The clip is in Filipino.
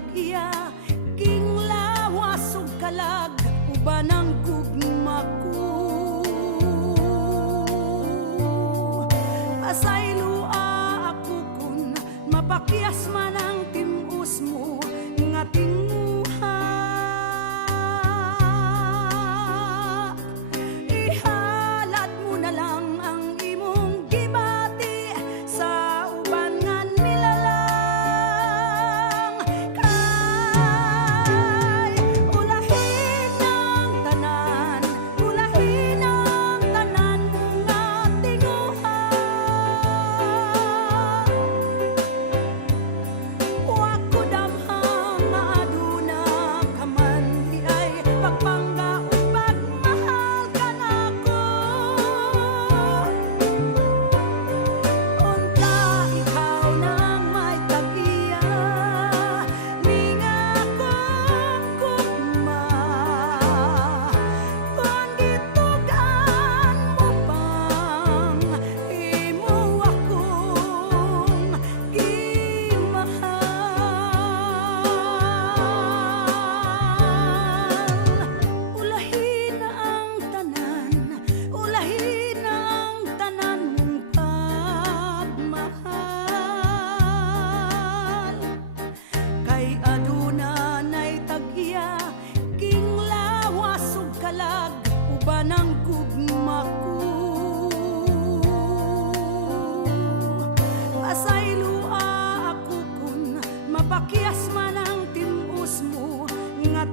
tag-iya, king lawas ug kalag, uban ang gugma ko. Pasaylua ako kun mapakyas man ang timus mo nga tinguha. Ihalat mo na lang ang imong gibati sa uban nga nilalang. Kay ulahin ang tanan, ulahin ang tanan mo nga tinguha. Wa ko damhang nga aduna ka man, di ay pagpangga ug pagmahal ka nako. Unta ikaw nang may tag-iya, ninga kong gugma. Kung gitugan mo pang imo akong gimahal. Ulahin ang tanan, ulahin ang tanan mong pagmahal. Kay aduna nay tag-iya, king lawas ug kalag, uban ang gugma ko. Pasaylua ako kun mapakyas man ang timus mo nga